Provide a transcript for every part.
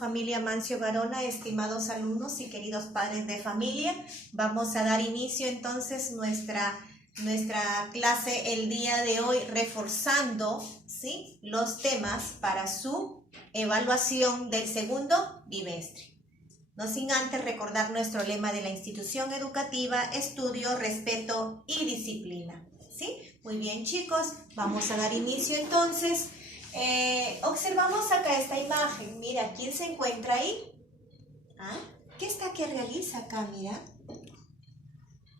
Familia Mancio Varona, estimados alumnos y queridos padres de familia, vamos a dar inicio entonces nuestra clase el día de hoy, reforzando, ¿sí?, los temas para su evaluación del segundo bimestre. No sin antes recordar nuestro lema de la institución educativa: estudio, respeto y disciplina. ¿Sí? Muy bien, chicos, vamos a dar inicio entonces. Observamos acá esta imagen. Mira, ¿quién se encuentra ahí? ¿Ah? ¿Qué está que realiza acá? Mira.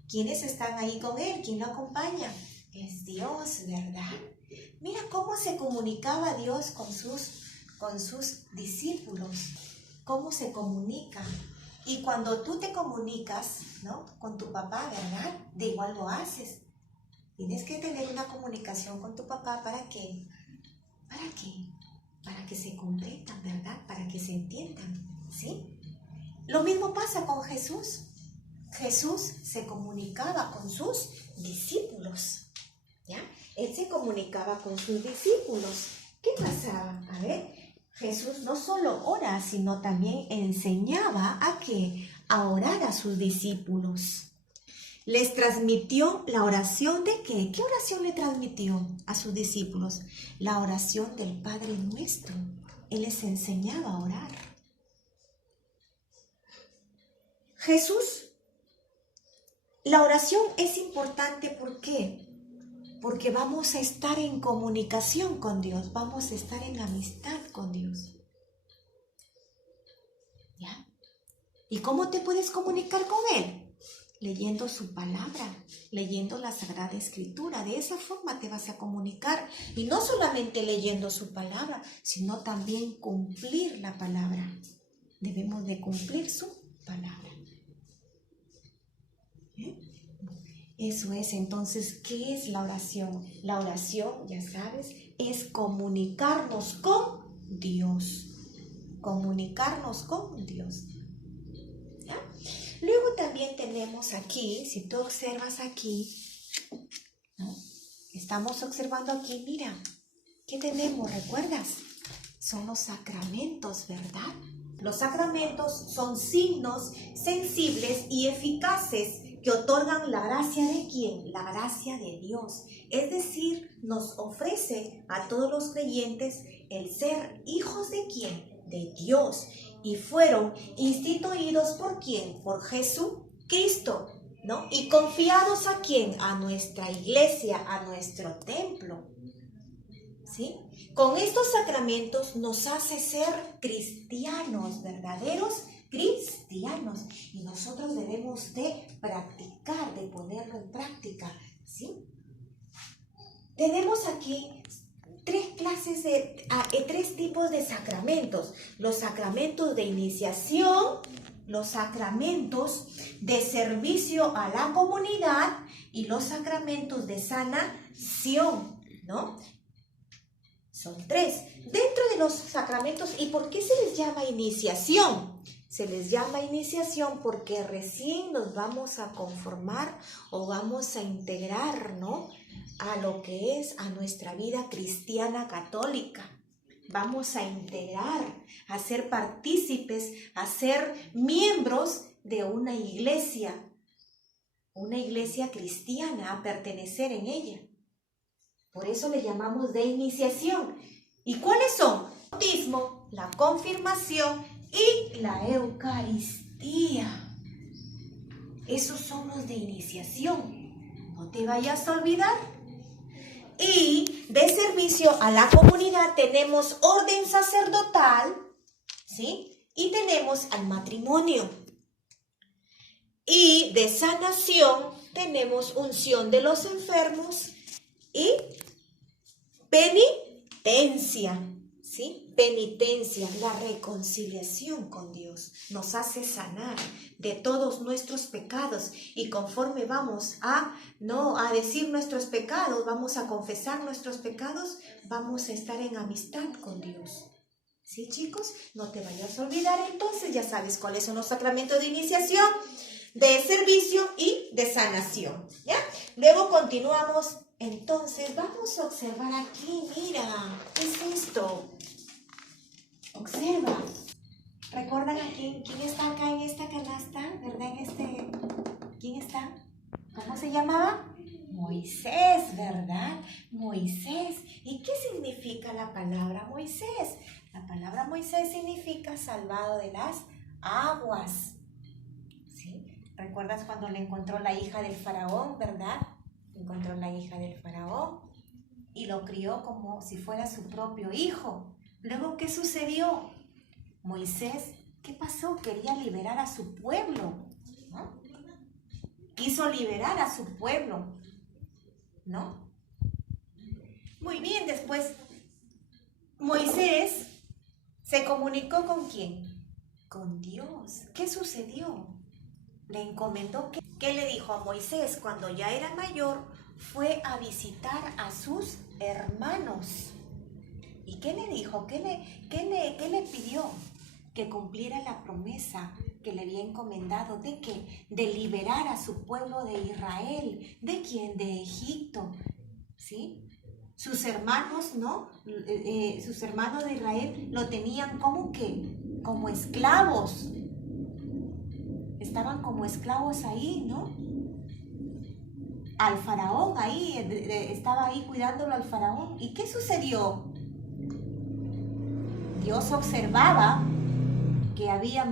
¿Quiénes están ahí con él? ¿Quién lo acompaña? Es Dios, ¿verdad? Mira cómo se comunicaba Dios con sus discípulos. Cómo se comunica. Y cuando tú te comunicas, ¿no?, con tu papá, ¿verdad?, de igual lo haces. Tienes que tener una comunicación con tu papá. ¿Para qué? ¿Para qué? Para que se comprendan, ¿verdad? Para que se entiendan, ¿sí? Lo mismo pasa con Jesús. Jesús se comunicaba con sus discípulos, ¿ya? Él se comunicaba con sus discípulos. ¿Qué pasaba? A ver, Jesús no solo ora, sino también enseñaba ¿a qué? A orar a sus discípulos. Les transmitió la oración de ¿qué? ¿Qué oración le transmitió a sus discípulos? La oración del Padre Nuestro. Él les enseñaba a orar. Jesús, la oración es importante. ¿Por qué? Porque vamos a estar en comunicación con Dios, vamos a estar en amistad con Dios. ¿Ya? ¿Y cómo te puedes comunicar con Él? Leyendo su palabra, leyendo la Sagrada Escritura. De esa forma te vas a comunicar. Y no solamente leyendo su palabra, sino también cumplir la palabra. Debemos de cumplir su palabra. Eso es. Entonces, ¿qué es la oración? La oración, ya sabes, es comunicarnos con Dios. Comunicarnos con Dios. ¿Ya? Luego también tenemos aquí, si tú observas aquí, ¿no?, estamos observando aquí, mira, ¿qué tenemos? ¿Recuerdas? Son los sacramentos, ¿verdad? Los sacramentos son signos sensibles y eficaces que otorgan la gracia de ¿quién? La gracia de Dios. Es decir, nos ofrece a todos los creyentes el ser hijos de ¿quién? De Dios. Y fueron instituidos ¿por quién? Por Jesucristo, ¿no? Y confiados ¿a quién? A nuestra iglesia, a nuestro templo. ¿Sí? Con estos sacramentos nos hace ser cristianos, verdaderos cristianos. Y nosotros debemos de practicar, de ponerlo en práctica, ¿sí? Tenemos aquí tres tipos de sacramentos: los sacramentos de iniciación, los sacramentos de servicio a la comunidad y los sacramentos de sanación, ¿no? Son tres. Dentro de los sacramentos, ¿y por qué se les llama iniciación? Se les llama iniciación porque recién nos vamos a conformar o vamos a integrar, ¿no?, a lo que es a nuestra vida cristiana católica. Vamos a integrar, a ser partícipes, a ser miembros de una iglesia cristiana, a pertenecer en ella. Por eso le llamamos de iniciación. ¿Y cuáles son? El bautismo, la confirmación y la Eucaristía. Esos son los de iniciación. No te vayas a olvidar. Y de servicio a la comunidad tenemos orden sacerdotal, ¿sí? Y tenemos al matrimonio. Y de sanación tenemos unción de los enfermos y penitencia, ¿sí? Penitencia, la reconciliación con Dios, nos hace sanar de todos nuestros pecados. Y conforme vamos a decir nuestros pecados, vamos a confesar nuestros pecados, vamos a estar en amistad con Dios. ¿Sí, chicos? No te vayas a olvidar. Entonces ya sabes cuáles son los sacramentos de iniciación, de servicio y de sanación, ¿ya? Luego continuamos. Entonces vamos a observar aquí, mira, ¿qué es esto? Observa. ¿Recuerdan a quién está acá en esta canasta? ¿Verdad? ¿Quién está? ¿Cómo se llamaba? Moisés, ¿verdad? Moisés. ¿Y qué significa la palabra Moisés? La palabra Moisés significa salvado de las aguas. ¿Sí? ¿Recuerdas cuando le encontró la hija del faraón, verdad? Encontró la hija del faraón y lo crió como si fuera su propio hijo. Luego, ¿qué sucedió? Moisés, ¿qué pasó? Quería liberar a su pueblo, ¿no? Quiso liberar a su pueblo, ¿no? Muy bien, después Moisés se comunicó ¿con quién? Con Dios. ¿Qué sucedió? Le encomendó. ¿Qué le dijo a Moisés? Cuando ya era mayor, fue a visitar a sus hermanos. ¿Y qué le dijo? ¿Qué le pidió? Que cumpliera la promesa que le había encomendado. ¿De qué? De liberar a su pueblo de Israel. ¿De quién? De Egipto. ¿Sí? Sus hermanos, ¿no? Sus hermanos de Israel lo tenían como que, como esclavos. Estaban como esclavos ahí, ¿no? Al faraón ahí, estaba ahí cuidándolo al faraón. ¿Y qué sucedió? Dios observaba que había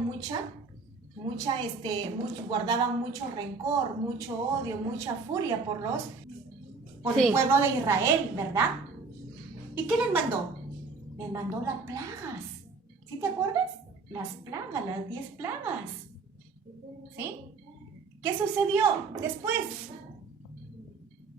guardaban mucho rencor, mucho odio, mucha furia por el pueblo de Israel, ¿verdad? ¿Y qué les mandó? Les mandó las plagas. ¿Sí te acuerdas? Las plagas, las 10 plagas. ¿Sí? ¿Qué sucedió después?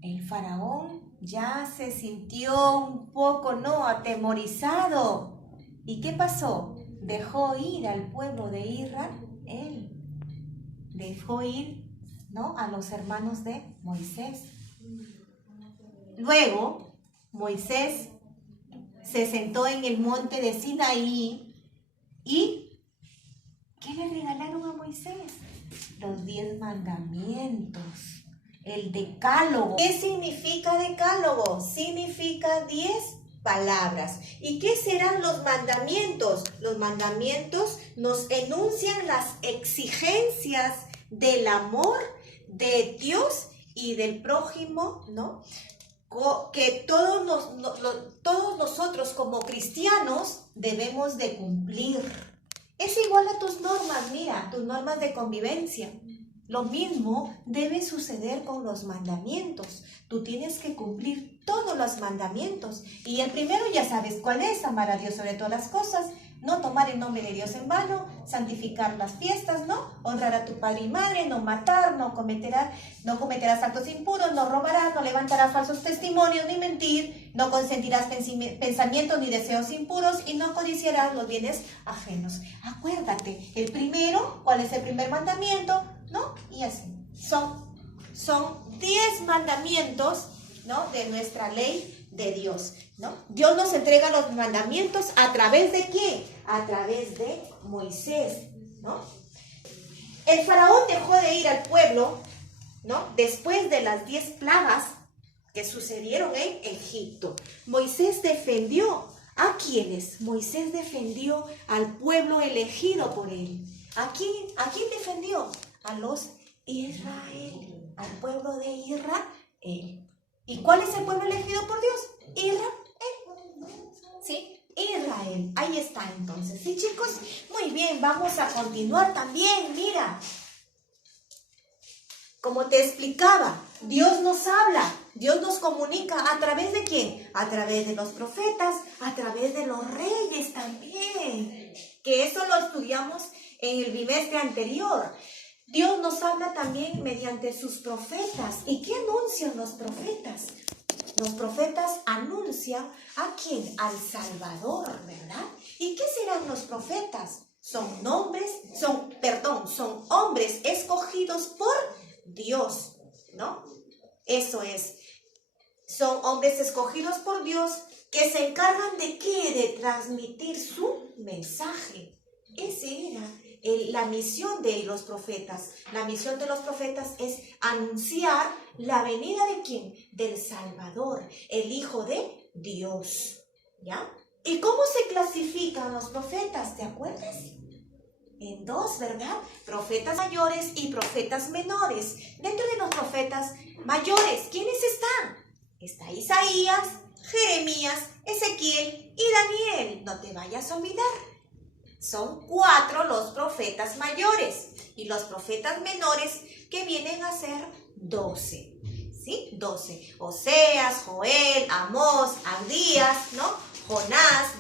El faraón ya se sintió un poco, ¿no?, atemorizado. ¿Y qué pasó? Dejó ir al pueblo de Israel. Dejó ir, ¿no?, a los hermanos de Moisés. Luego, Moisés se sentó en el monte de Sinaí y ¿qué le regalaron a Moisés? Los 10 mandamientos, el decálogo. ¿Qué significa decálogo? Significa 10 palabras. ¿Y qué serán los mandamientos? Los mandamientos nos enuncian las exigencias del amor de Dios y del prójimo, ¿no?, que todos nosotros como cristianos debemos de cumplir. Es igual a tus normas, mira, tus normas de convivencia. Lo mismo debe suceder con los mandamientos. Tú tienes que cumplir todos los mandamientos. Y el primero ya sabes cuál es: amar a Dios sobre todas las cosas, no tomar el nombre de Dios en vano, santificar las fiestas, ¿no?, honrar a tu padre y madre, no matar, no cometerás actos impuros, no robarás, no levantarás falsos testimonios, ni mentir, no consentirás pensamientos ni deseos impuros y no codiciarás los bienes ajenos. Acuérdate, el primero, ¿cuál es el primer mandamiento?, ¿no? Y así, son 10 mandamientos, ¿no?, de nuestra ley de Dios, ¿no? Dios nos entrega los mandamientos ¿a través de quién? A través de Moisés, ¿no? El faraón dejó de ir al pueblo, ¿no?, después de las 10 plagas que sucedieron en Egipto. Moisés defendió ¿a quiénes? Moisés defendió al pueblo elegido por él. ¿A quién defendió? A los Israel, al pueblo de Israel. ¿Y cuál es el pueblo elegido por Dios? Israel. ¿Sí? Israel. Ahí está entonces. ¿Sí, chicos? Muy bien, vamos a continuar también. Mira, como te explicaba, Dios nos habla, Dios nos comunica. ¿A través de quién? A través de los profetas, a través de los reyes también. Que eso lo estudiamos en el bimestre anterior. Dios nos habla también mediante sus profetas. ¿Y qué anuncian los profetas? Los profetas anuncian ¿a quién? Al Salvador, ¿verdad? ¿Y qué serán los profetas? Son hombres escogidos por Dios, ¿no? Eso es. Son hombres escogidos por Dios que se encargan ¿de qué? De transmitir su mensaje. Esa era la misión de los profetas. La misión de los profetas es anunciar la venida ¿de quién? Del Salvador, el Hijo de Dios. ¿Ya? ¿Y cómo se clasifican los profetas? ¿Te acuerdas? en dos, ¿verdad? Profetas mayores y profetas menores. Dentro de los profetas mayores, ¿quiénes están? Está Isaías, Jeremías, Ezequiel y Daniel. No te vayas a olvidar. Son 4 los profetas mayores y los profetas menores que vienen a ser 12. ¿Sí? 12. Oseas, Joel, Amós, Abdías, ¿no? Jonás,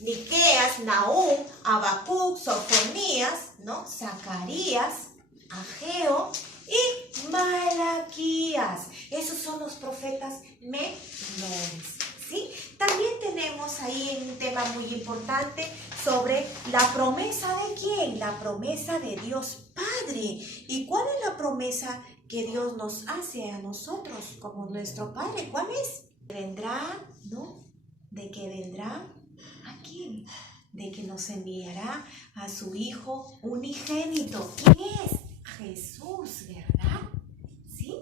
Miqueas, Nahum, Habacuc, Sofonías, ¿no? Zacarías, Ageo y Malaquías. Esos son los profetas menores, ¿sí? También tenemos ahí un tema muy importante sobre la promesa de ¿quién? La promesa de Dios Padre. ¿Y cuál es la promesa que Dios nos hace a nosotros como nuestro Padre? ¿Cuál es? Vendrá, ¿no? De que vendrá, ¿a quién? De que nos enviará a su Hijo unigénito. ¿Quién es? Jesús, ¿verdad? ¿Sí?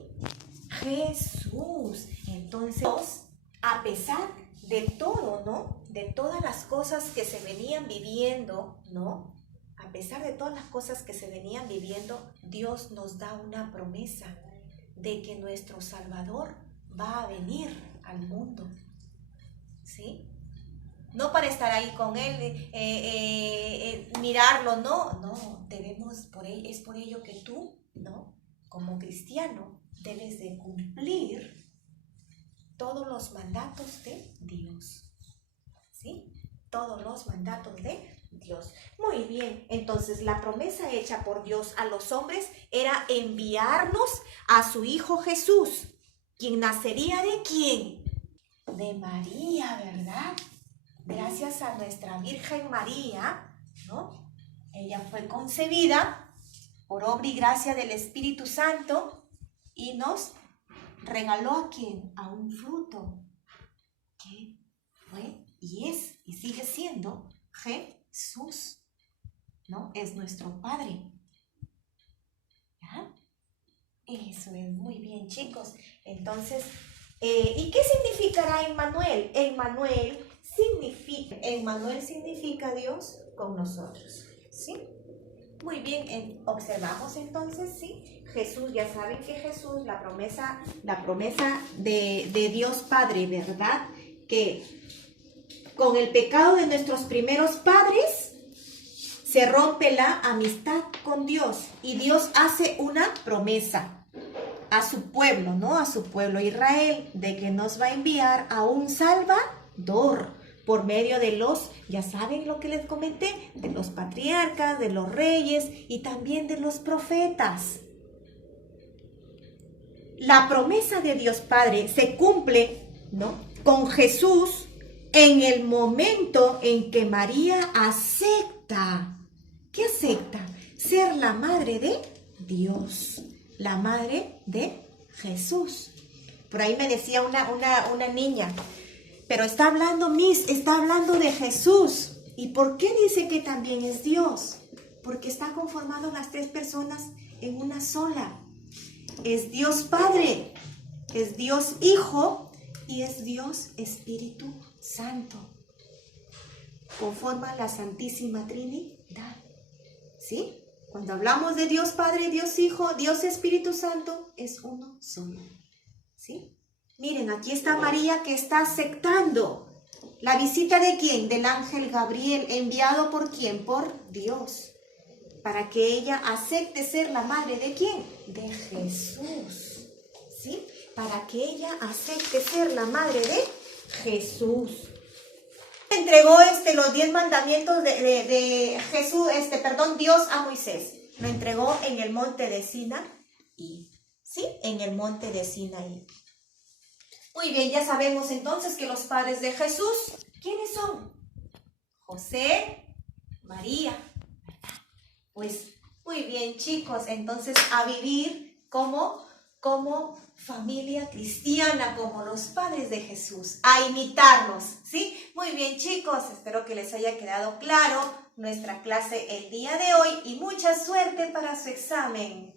Jesús. Entonces, a pesar de todo, ¿no? De todas las cosas que se venían viviendo, ¿no? A pesar de todas las cosas que se venían viviendo, Dios nos da una promesa de que nuestro Salvador va a venir al mundo, ¿sí? No para estar ahí con Él, mirarlo, no, debemos, es por ello que tú, ¿no? Como cristiano, debes de cumplir todos los mandatos de Dios, ¿sí? Todos los mandatos de Dios. Muy bien, entonces la promesa hecha por Dios a los hombres era enviarnos a su Hijo Jesús, quien nacería ¿de quién? De María, ¿verdad? Gracias a nuestra Virgen María, ¿no? Ella fue concebida por obra y gracia del Espíritu Santo y nos regaló ¿a quién? A un fruto que fue y es y sigue siendo Jesús, ¿no? Es nuestro Padre. ¿Ya? Eso es muy bien, chicos. Entonces, ¿y qué significará Emmanuel? Emmanuel significa Dios con nosotros, ¿sí? Muy bien, observamos entonces, ¿sí? Jesús, ya saben que Jesús, la promesa de Dios Padre, ¿verdad? Que con el pecado de nuestros primeros padres se rompe la amistad con Dios y Dios hace una promesa a su pueblo, ¿no? A su pueblo Israel, de que nos va a enviar a un Salvador por medio de los, ya saben lo que les comenté, de los patriarcas, de los reyes y también de los profetas. La promesa de Dios Padre se cumple, ¿no? Con Jesús en el momento en que María acepta. ¿Qué acepta? Ser la madre de Dios, la madre de Jesús. Por ahí me decía una niña, pero está hablando de Jesús. ¿Y por qué dice que también es Dios? Porque está conformado las 3 personas en una sola. Es Dios Padre, es Dios Hijo y es Dios Espíritu Santo. Conforma la Santísima Trinidad. ¿Sí? Cuando hablamos de Dios Padre, Dios Hijo, Dios Espíritu Santo, es uno solo. ¿Sí? Miren, aquí está María que está aceptando la visita ¿de quién? Del ángel Gabriel, enviado ¿por quién? Por Dios. Para que ella acepte ser la madre ¿de quién? De Jesús. ¿Sí? Para que ella acepte ser la madre de Jesús. Entregó los 10 mandamientos de Jesús, Dios a Moisés. Lo entregó en el monte de Sinaí. ¿Sí? En el monte de Sinaí. Muy bien, ya sabemos entonces que los padres de Jesús, ¿quiénes son? José, María. Pues muy bien, chicos, entonces a vivir como familia cristiana, como los padres de Jesús, a imitarlos, ¿sí? Muy bien, chicos, espero que les haya quedado claro nuestra clase el día de hoy y mucha suerte para su examen.